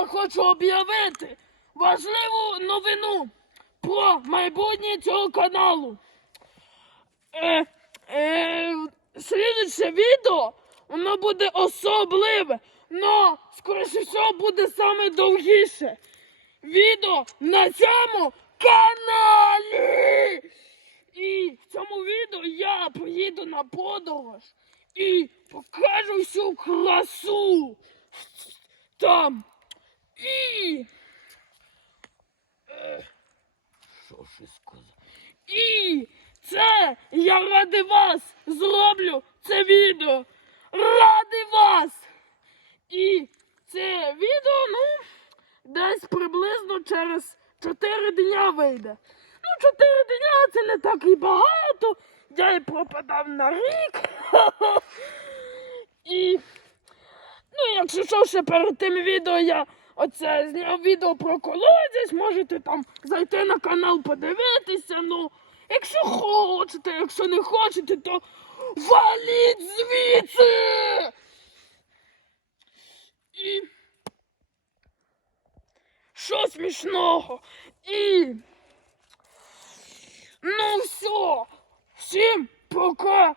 я хочу об'явити важливу новину про майбутнє цього каналу. Е, е, слідуюче відео, воно буде особливе, но, скоріше всього, буде саме довгіше. Відео на цьому каналі. І в цьому відео я поїду на подорож і покажу всю красу там. І. Що ще сказати? І це я ради вас зроблю це відео. Ради вас! І це відео, ну, десь приблизно через 4 дня вийде. Ну, 4 дня це не так і багато. Я і пропадав на рік. І. Ну, якщо що, ще перед тим відео я оце зняв відео про колодязь, можете там зайти на канал подивитися. Ну, якщо хочете, якщо не хочете, то валіть звідси! І. Що смішного? І. Ну все. Всім пока.